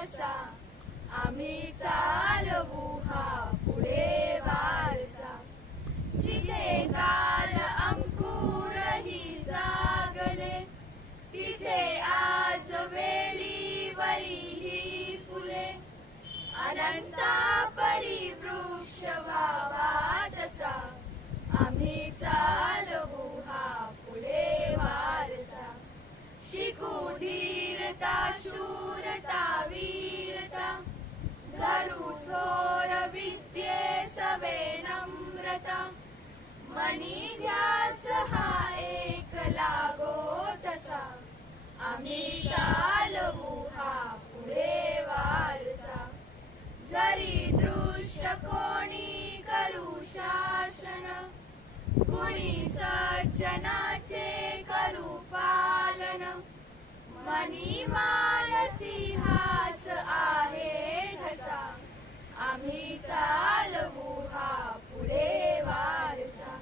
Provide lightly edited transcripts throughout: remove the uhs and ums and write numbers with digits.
ठसा, आम्ही चालवू हा पुढे वारसा. जिथे काल अंकुरही जागले, तिथे आज वेलीवरी ही फुले. अनंता परिवृक्ष व्हावा तसा, आम्ही चालवू हा पुढे वारसा. शिकू धीरता शूरता वीरता, धरू थोर विद्ये सवे नम्रता. मनी ध्यास हा एक लागो तसा, आम्ही चालवू हा पुढे वारसा. जरी दृष्ट कोणी करू शासन, कुणी सज्जनाचे करू पालन. मनी मानसी हाच आहे ठसा, आम्ही चालवू हा पुढे वारसा.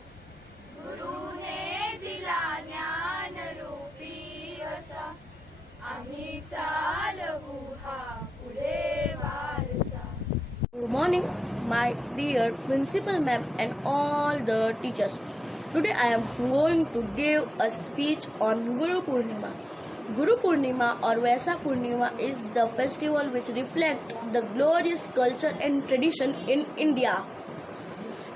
गुरुने दिला ज्ञान रूपी वसा, आम्ही चालवू हा पुढे वारसा. Good morning, my dear principal ma'am and all the teachers. Today I am going to give a speech on Guru Purnima. Guru Purnima or Vaisa Purnima is the festival which reflects the glorious culture and tradition in India.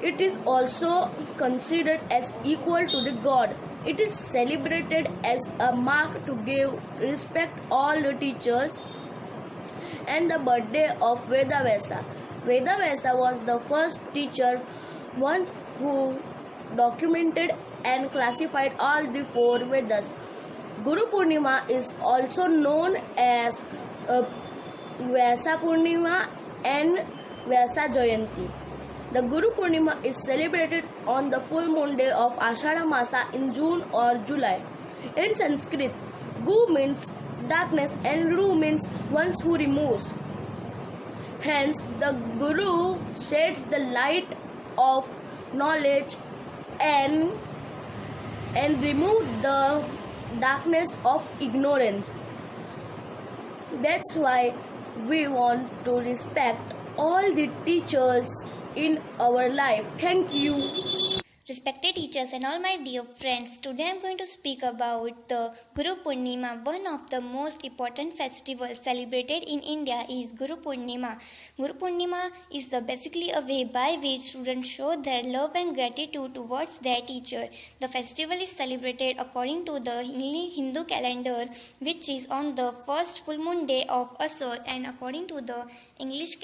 It is also considered as equal to the God. It is celebrated as a mark to give respect all the teachers and the birthday of Vedavasa. Vedavasa was the first teacher, one who documented and classified all the four Vedas. Guru Purnima is also known as Vyasa Purnima and Vyasa Jayanti. The Guru Purnima is celebrated on the full moon day of Ashadha Masa in June or July. In Sanskrit, Gu means darkness and Ru means one who removes. Hence, the Guru sheds the light of knowledge and remove the darkness of ignorance. That's why we want to respect all the teachers in our life. Thank you. Respected teachers and all my dear friends, today I am going to speak about the Guru Purnima. One of the most important festivals celebrated in India is Guru Purnima. Guru Purnima is basically a way by which students show their love and gratitude towards their teacher. The festival is celebrated according to the Hindu calendar, which is on the first full moon day of Asar, and according to the English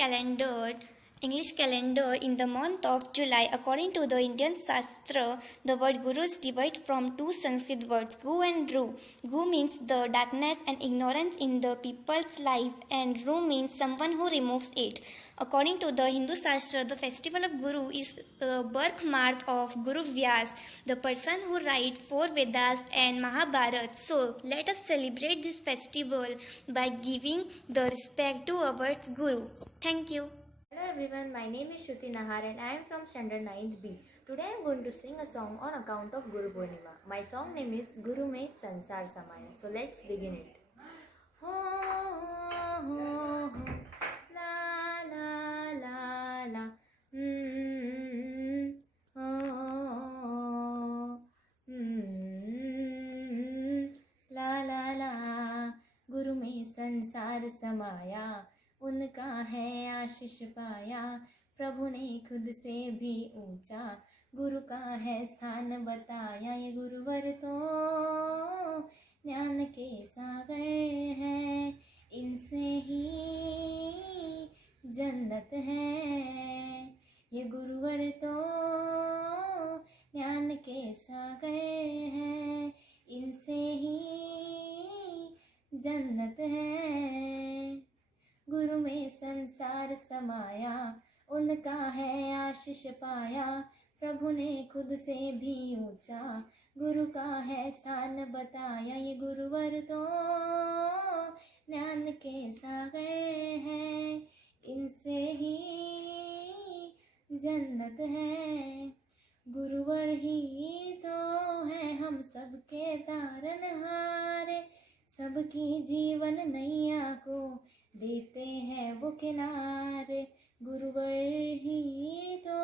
calendar in the month of July. According to the Indian Shastra, the word Guru is derived from two Sanskrit words, Gu and Ru. Gu means the darkness and ignorance in the people's life, and Ru means someone who removes it. According to the Hindu Shastra, the festival of Guru is the birthmark of Guru Vyas, the person who wrote four Vedas and Mahabharata. So, let us celebrate this festival by giving the respect to our Guru. Thank you. Hello everyone, my name is Shruti Nahar and I am from Standard 9th B. Today I am going to sing a song on account of Guru Purnima. My song name is Guru Mein Sansar Samaya. So let's begin it. Ho, ho, ho, la, la, la, la. Oh, la, la, la. Guru Mein Sansar Samaya. उनका है आशीष पाया, प्रभु ने खुद से भी ऊंचा गुरु का है स्थान बताया. ये गुरुवर तो ज्ञान के सागर है, इनसे ही जन्नत है. ये गुरुवर तो ज्ञान के सागर है, इनसे ही जन्नत है. गुरु में संसार समाया, उनका है आशीष पाया, प्रभु ने खुद से भी ऊंचा गुरु का है स्थान बताया. ये गुरुवर तो ज्ञान के सागर है, इनसे ही जन्नत है. गुरुवर ही तो है हम सबके तारनहारे, सबकी जीवन नैया को देते हैं वो किनारे। गुरुवर ही तो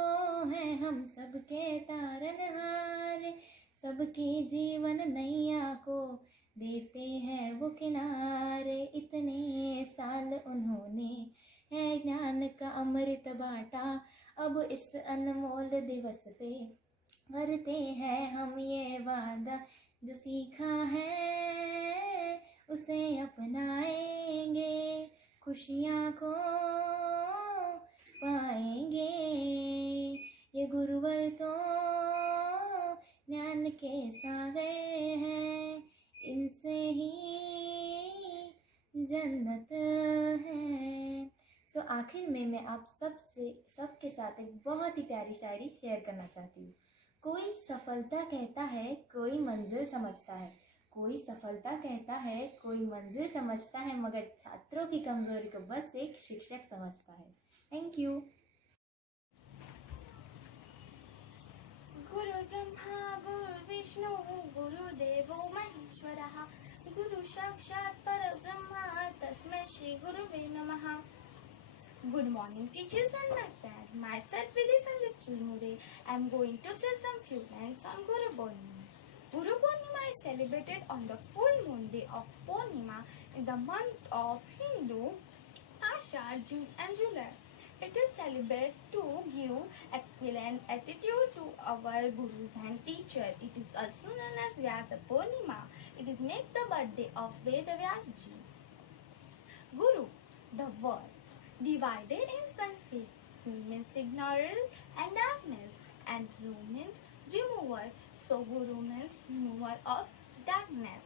है हम सबके तारनहार, सबकी जीवन नैया को देते हैं वो किनारे। इतने साल उन्होंने है ज्ञान का अमृत बांटा, अब इस अनमोल दिवस पे करते हैं हम ये वादा, जो सीखा है उसे अपनाएंगे, खुशियाँ को पाएंगे। ये गुरुवर तो ज्ञान के सागर हैं, इनसे ही जन्नत है। सो आखिर में मैं आप सबके साथ एक बहुत ही प्यारी शायरी शेयर करना चाहती हूँ। कोई सफलता कहता है, कोई मंजिल समझता है, कोई सफलता कहता है, कोई मंजिल समझता है, मगर छात्रों की कमजोरी को बस एक शिक्षक समझता है। Thank you. गुरु ब्रह्मा गुरु विष्णु गुरुदेवो महेश्वरः, गुरु साक्षात् परब्रह्म तस्मै श्री गुरुवे नमः। Good morning teachers and my friends. Myself Vidhi Sanjit today I am going to say some few lines on Guru Purnima. Guru Purnima is celebrated on the full moon day of Purnima in the month of Hindu Ashad, June and July. It is celebrated to give excellent attitude to our gurus and teachers. It is also known as Vyasa Purnima. It is made the birthday of Veda Vyasji. Guru, the word divided in Sanskrit, means ignorance and darkness, and Ru means remover. So Guru means remover of darkness.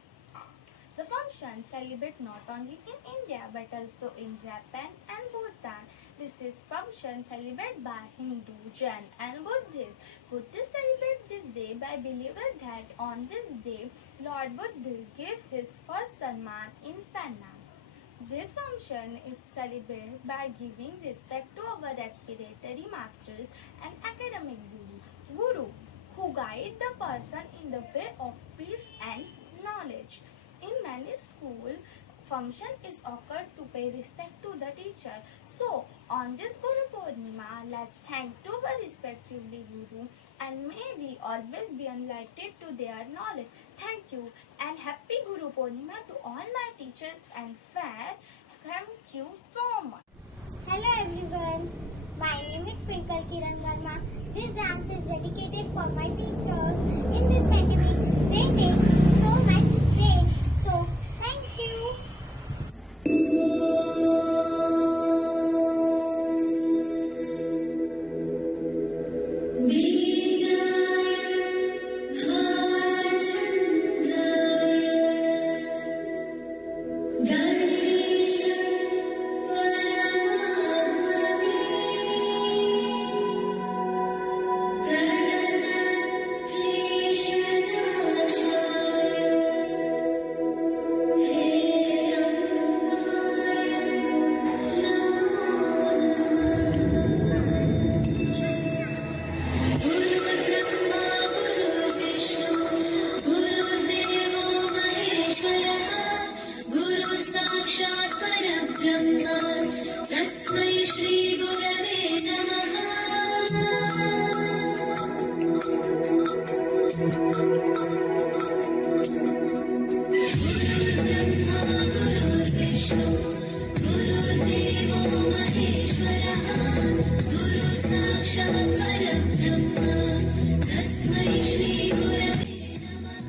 The function celebrate not only in India but also in Japan and Bhutan. This is function celebrated by Hindu, Jain and Buddhists. Buddhists celebrate this day by believing that on this day Lord Buddha gave his first sermon in Sanam. This function is celebrated by giving respect to our respiratory masters and academic guru who guide the person in the way of peace and knowledge. In many schools, function is occurred to pay respect to the teacher. So, on this Guru Purnima, let's thank to our respectively guru and may we always be enlightened to their knowledge. Thank you and happy Guru Purnima to all my teachers and friends. Thank you so much. Hello everyone, my name is Twinkle Kiran Verma. This dance is dedicated for my teachers. In this pandemic, they take so much pain. So, thank you.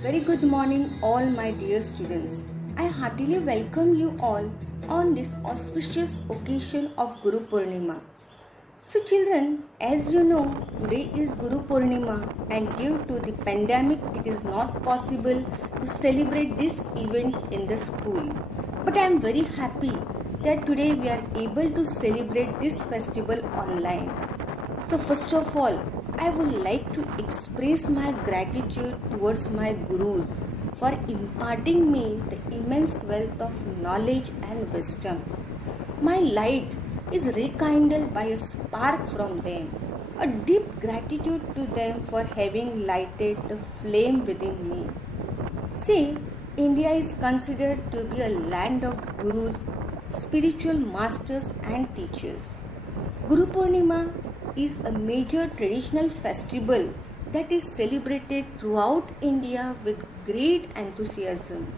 Very good morning, all my dear students. I heartily welcome you all on this auspicious occasion of Guru Purnima. So children, as you know, today is Guru Purnima and due to the pandemic, it is not possible to celebrate this event in the school. But I am very happy that today we are able to celebrate this festival online. So first of all, I would like to express my gratitude towards my gurus for imparting me the immense wealth of knowledge and wisdom. My light is rekindled by a spark from them, a deep gratitude to them for having lighted the flame within me. See, India is considered to be a land of gurus spiritual masters and teachers. Guru Purnima is a major traditional festival that is celebrated throughout India with great enthusiasm.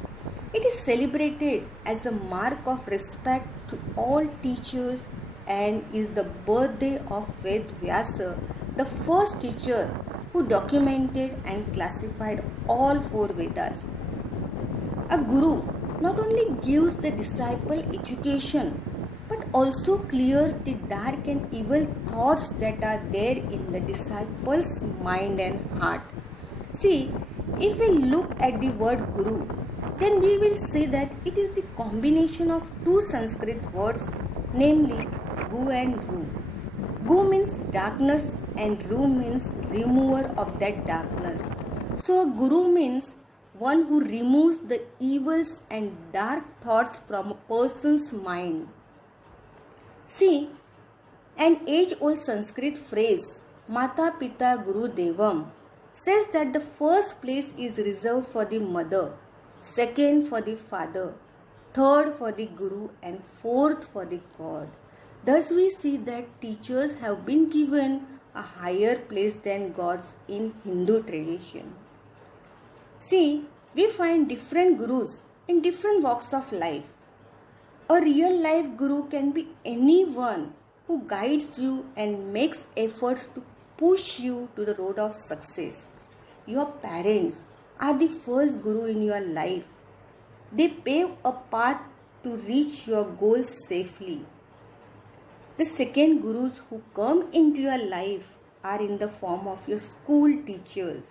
It is celebrated as a mark of respect to all teachers and is the birthday of Ved Vyasa, the first teacher who documented and classified all four Vedas. A guru not only gives the disciple education but also clears the dark and evil thoughts that are there in the disciple's mind and heart. See, if we look at the word guru, then we will say that it is the combination of two Sanskrit words, namely gu and ru. Gu means darkness and ru means remover of that darkness. So a guru means one who removes the evils and dark thoughts from a person's mind. See, an age-old Sanskrit phrase, Mata Pita Guru Devam, says that the first place is reserved for the mother, second for the father, third for the guru, and fourth for the God. Thus we see that teachers have been given a higher place than gods in Hindu tradition. See, we find different gurus in different walks of life. A real life guru can be anyone who guides you and makes efforts to push you to the road of success. Your parents are the first guru in your life. They pave a path to reach your goals safely. The second gurus who come into your life are in the form of your school teachers.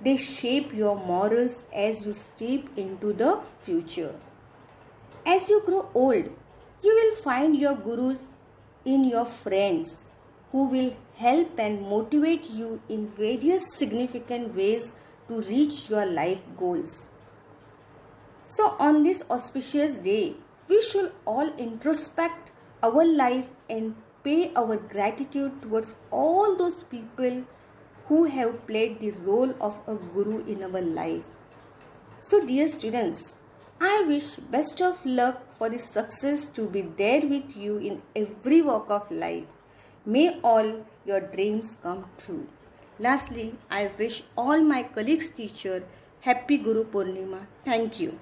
They shape your morals as you step into the future. As you grow old, you will find your gurus in your friends who will help and motivate you in various significant ways to reach your life goals. So on this auspicious day, we should all introspect our life and pay our gratitude towards all those people who have played the role of a guru in our life. So dear students, I wish best of luck for the success to be there with you in every walk of life. May all your dreams come true. Lastly, I wish all my colleagues teacher happy Guru Purnima. Thank you.